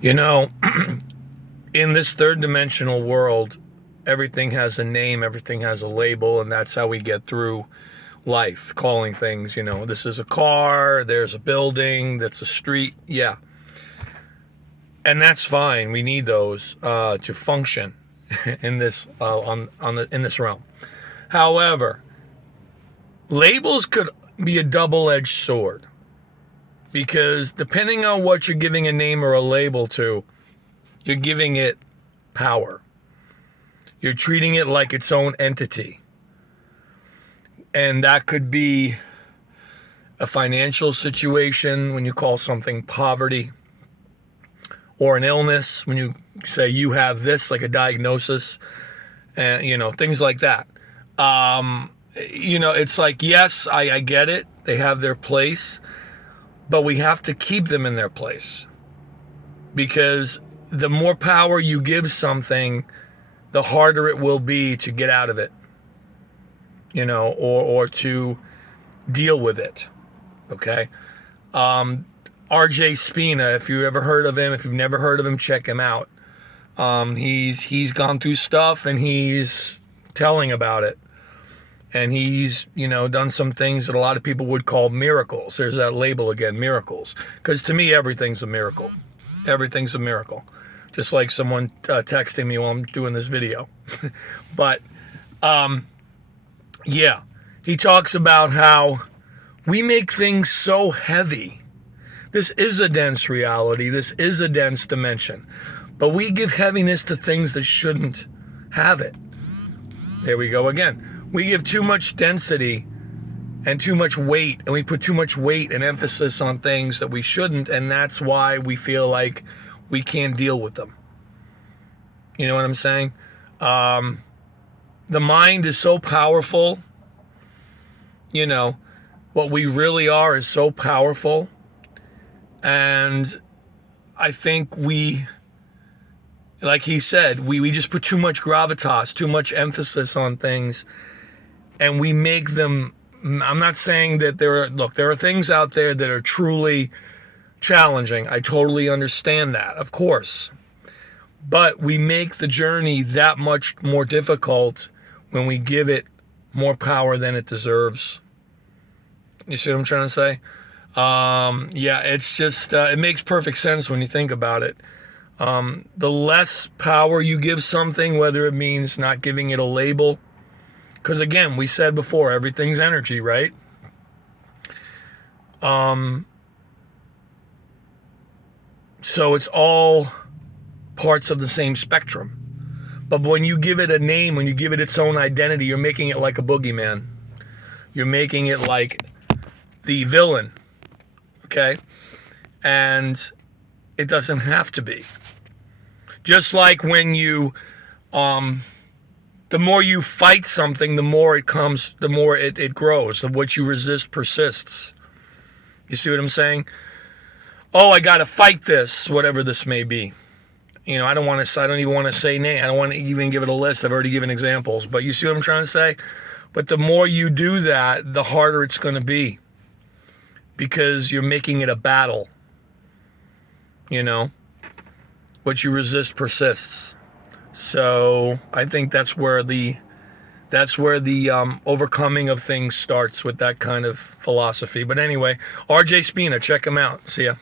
You know, in this third dimensional world, everything has a name, everything has a label, and that's how we get through life, calling things, this is a car, there's a building, that's a street. Yeah. And that's fine. We need those to function in this in this realm. However, labels could be a double-edged sword because depending on what you're giving a name or a label to, you're giving it power. You're treating it like its own entity. And that could be a financial situation when you call something poverty, or an illness when you say you have this, like a diagnosis, and things like that. It's like, yes, I get it. They have their place, but we have to keep them in their place, because the more power you give something, the harder it will be to get out of it, or to deal with it. Okay. RJ Spina, if you ever heard of him, if you've never heard of him, check him out. He's gone through stuff and he's telling about it. And he's, done some things that a lot of people would call miracles. There's that label again, miracles. Because to me, everything's a miracle. Everything's a miracle. Just like someone texting me while I'm doing this video. But, yeah, he talks about how we make things so heavy. This is a dense reality. This is a dense dimension. But we give heaviness to things that shouldn't have it. There we go again. We give too much density and too much weight, and we put too much weight and emphasis on things that we shouldn't, and that's why we feel like we can't deal with them. You know what I'm saying? The mind is so powerful. What we really are is so powerful. And I think we, like he said, we just put too much gravitas, too much emphasis on things, and we make them, I'm not saying that there are things out there that are truly challenging. I totally understand that, of course. But we make the journey that much more difficult when we give it more power than it deserves. You see what I'm trying to say? Yeah, it's just, it makes perfect sense when you think about it. The less power you give something, whether it means not giving it a label, because again, we said before, everything's energy, right? So it's all parts of the same spectrum. But when you give it a name, when you give it its own identity, you're making it like a boogeyman. You're making it like the villain. Okay? And it doesn't have to be. Just like when you, the more you fight something, the more it comes, the more it grows. What you resist persists. You see what I'm saying? Oh, I got to fight this, whatever this may be. I don't even want to say name. I don't want to even give it a list. I've already given examples. But you see what I'm trying to say? But the more you do that, the harder it's going to be. Because you're making it a battle. What you resist persists. So I think that's where the overcoming of things starts, with that kind of philosophy. But anyway, RJ Spina, check him out. See ya.